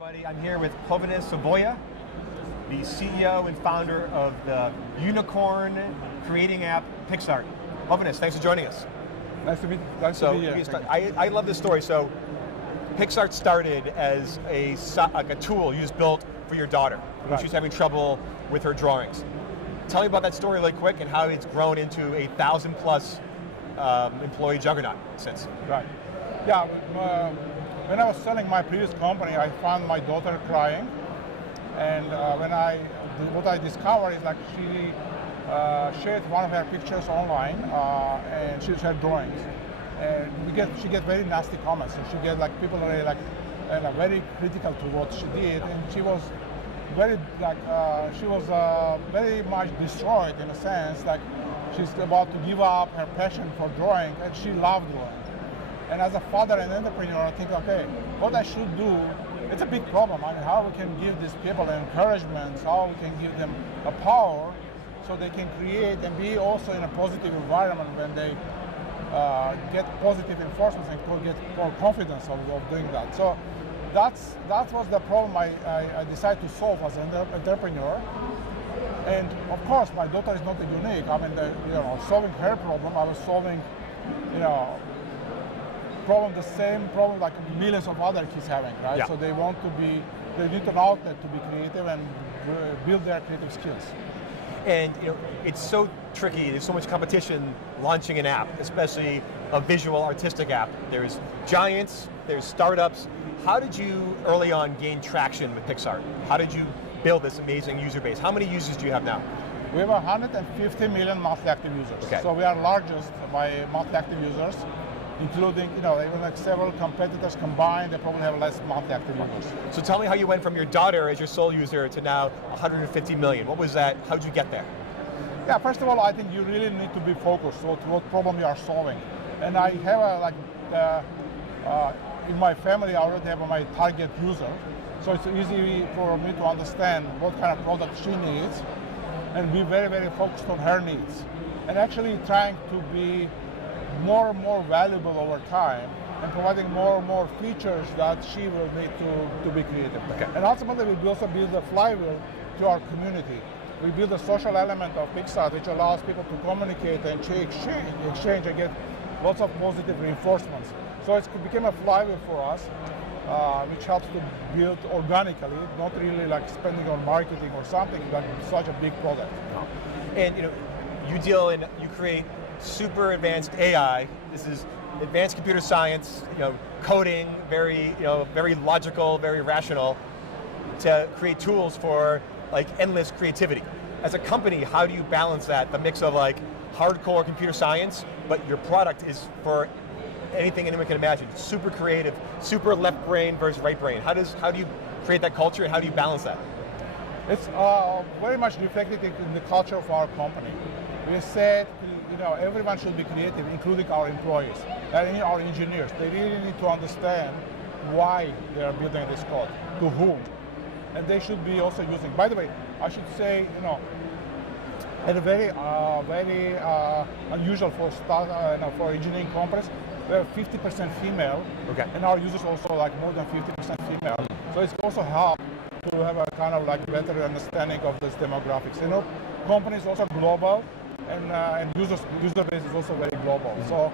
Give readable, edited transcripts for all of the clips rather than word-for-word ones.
Everybody, I'm here with Hovhannes Avoyan, the CEO and founder of the unicorn creating app Picsart. Hovhannes, thanks for joining us. Nice to be here. I love this story. So, Picsart started as a tool you just built for your daughter when she was having trouble with her drawings. Tell me about that story really quick and how it's grown into a 1,000+ employee juggernaut since. Right. Yeah. When I was selling my previous company, I found my daughter crying, and what I discovered is like she shared one of her pictures online, and she shared drawings, and she get very nasty comments, and she get like people really like very critical to what she did, and she was very very much destroyed in a sense, like she's about to give up her passion for drawing, and she loved drawing. And as a father and entrepreneur, I think, okay, what I should do, it's a big problem. I mean, how we can give these people encouragement, how we can give them a power so they can create and be also in a positive environment when they get positive enforcements and get more confidence of doing that. So that was the problem I decided to solve as an entrepreneur. And of course, my daughter is not unique. I mean, solving her problem, I was solving, the same problem like millions of other kids having, right? Yeah. So they need an outlet to be creative and build their creative skills. And it's so tricky, there's so much competition launching an app, especially a visual artistic app. There's giants, there's startups. How did you early on gain traction with Picsart? How did you build this amazing user base? How many users do you have now? We have 150 million monthly active users. Okay. So we are largest by monthly active users, including, even like several competitors combined, they probably have less monthly active users. So tell me how you went from your daughter as your sole user to now 150 million. What was that? How did you get there? Yeah, first of all, I think you really need to be focused on what problem you are solving. And I have in my family, I already have my target user. So it's easy for me to understand what kind of product she needs and be very, very focused on her needs. And actually trying to be more and more valuable over time and providing more and more features that she will need to be creative. Okay. And ultimately we also build a flywheel to our community. We build a social element of Picsart which allows people to communicate and exchange and get lots of positive reinforcements. So it became a flywheel for us, which helps to build organically, not really like spending on marketing or something, but such a big product. And you create super advanced AI. This is advanced computer science, coding, very logical, very rational, to create tools for like endless creativity. As a company, how do you balance that? The mix of like hardcore computer science, but your product is for anything anyone can imagine. Super creative, super left brain versus right brain. How do you create that culture and how do you balance that? It's very much reflected in the culture of our company. We said, everyone should be creative, including our employees and our engineers. They really need to understand why they are building this code, to whom, and they should be also using. By the way, I should say, at a very unusual for engineering companies, we are 50% female, okay, and our users also like more than 50% female. So it's also helped to have a kind of like better understanding of this demographics. Companies also global. And user base is also very global. Mm-hmm. So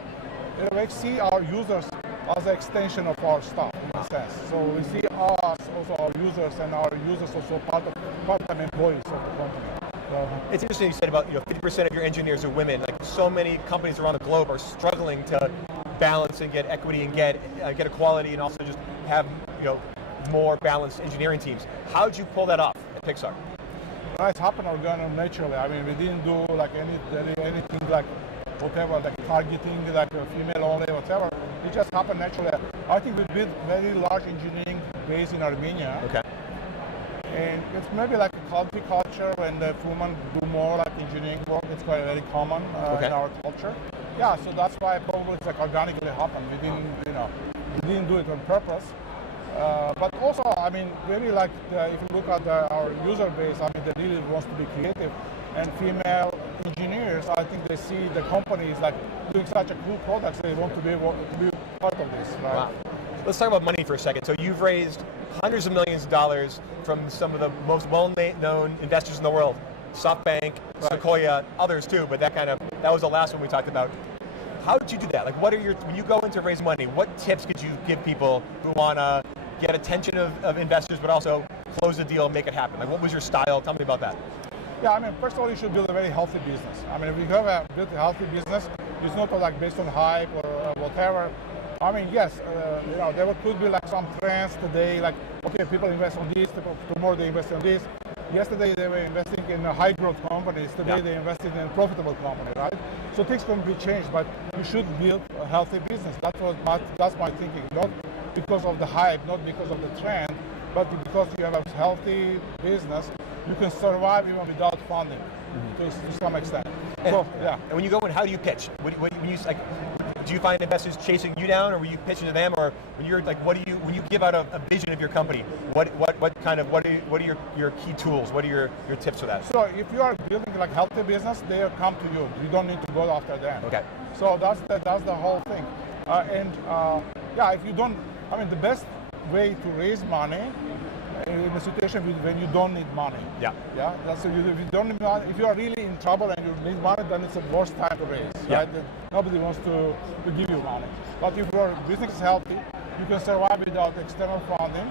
we see our users as an extension of our staff in a sense. So we see us also our users and our users also part-time employees of the company. It's interesting you said about 50% of your engineers are women. Like so many companies around the globe are struggling to balance and get equity and get equality and also just have more balanced engineering teams. How did you pull that off at Picsart? It happened organically, naturally. I mean, we didn't do like anything like whatever, like targeting like a female only, whatever. It just happened naturally. I think we built very large engineering base in Armenia. Okay. And it's maybe like a country culture when the women do more like engineering work. It's quite very common in our culture. Yeah, so that's why probably it's like organically happened. We didn't do it on purpose. But also, I mean, really like if you look at our user base, I mean, they really wants to be creative. And female engineers, I think they see the companies like doing such a cool products, they want to be part of this, right? Wow. Let's talk about money for a second. So you've raised hundreds of millions of dollars from some of the most well-known investors in the world. SoftBank, Sequoia, others too, but that was the last one we talked about. How did you do that? Like, when you go into raise money, what tips could you give people who want to get attention of investors, but also close the deal, make it happen? Like, what was your style? Tell me about that. Yeah, I mean, first of all, you should build a very healthy business. I mean, if you have built a healthy business, it's not like based on hype or whatever. I mean, yes, there could be like some trends today, like, okay, people invest on this, tomorrow they invest on this. Yesterday they were investing in high growth companies, today they invested in profitable company, right? So things can be changed, but you should build a healthy business. That's my thinking, not because of the hype, not because of the trend, but because you have a healthy business, you can survive even without funding to some extent. So, yeah. And when you go in, how do you pitch? Do you find investors chasing you down, or were you pitching to them, or when you're like, when you give out a vision of your company, what are your key tools? What are your tips for that? So if you are building like healthy business, they come to you. You don't need to go after them. Okay. So that's the whole thing. If you don't, I mean, the best way to raise money in a situation when you don't need money. Yeah. Yeah. That's if you don't need money, if you are really in trouble and you need money, then it's the worst time to raise. Yeah. Right? Then nobody wants to give you money. But if your business is healthy, you can survive without external funding.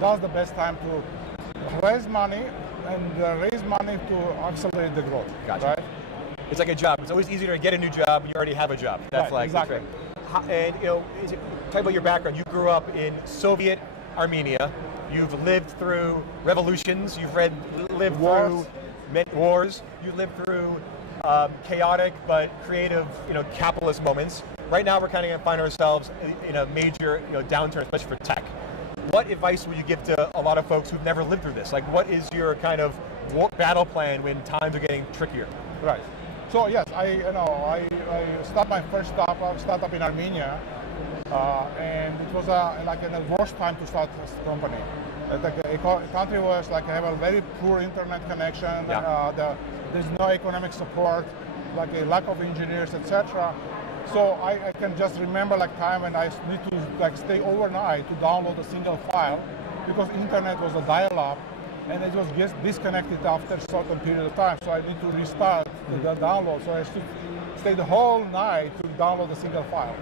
That's the best time to raise money and raise money to accelerate the growth. Gotcha. Right? It's like a job. It's always easier to get a new job when you already have a job. That's right, exactly. And talk about your background. You grew up in Soviet Armenia. You've lived through revolutions. You've lived Wars. through wars. You lived through chaotic but creative, capitalist moments. Right now, we're kind of going to find ourselves in a major, downturn, especially for tech. What advice would you give to a lot of folks who've never lived through this? Like, what is your kind of battle plan when times are getting trickier? Right. So yes, I started my first startup in Armenia, and it was like the worst time to start a company. The country was like have a very poor internet connection. Yeah. There's no economic support, like a lack of engineers, etc. So I can just remember like time when I need to like stay overnight to download a single file because internet was a dial-up. And it was just disconnected after a certain period of time, so I need to restart the download. So I should stay the whole night to download a single file.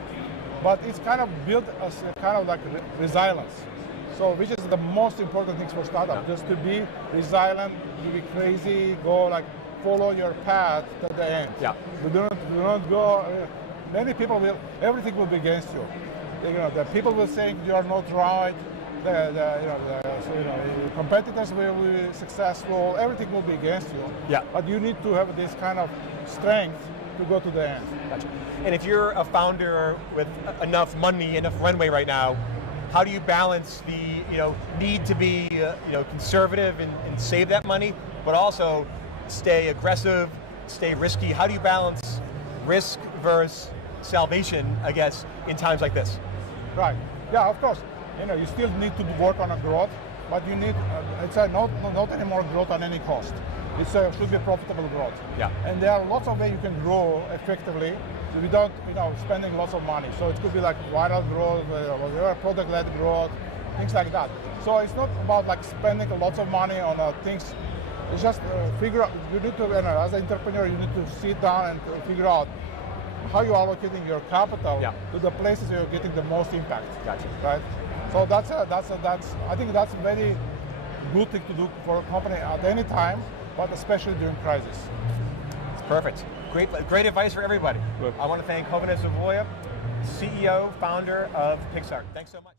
But it's kind of built as a kind of like resilience. So which is the most important things for startup, just to be resilient, to be crazy, go like follow your path to the end. Yeah. Do not go. Many people everything will be against you. The people will say you are not right. The competitors will be successful, everything will be against you. Yeah. But you need to have this kind of strength to go to the end. Gotcha. And if you're a founder with enough money, enough runway right now, how do you balance the need to be conservative and save that money, but also stay aggressive, stay risky? How do you balance risk versus salvation, I guess, in times like this? Right. Yeah, of course. You still need to work on a growth, but you need, it's not any more growth at any cost. It should be profitable growth. Yeah. And there are lots of ways you can grow effectively without spending lots of money. So it could be like viral growth, product-led growth, things like that. So it's not about like spending lots of money on things. It's just figure out, you need to, as an entrepreneur, you need to sit down and figure out how you're allocating your capital to the places where you're getting the most impact. Gotcha. Right? So I think that's a very good thing to do for a company at any time, but especially during crisis. It's perfect. Great advice for everybody. Good. I want to thank Hovhannes Avoyan, CEO, founder of Picsart. Thanks so much.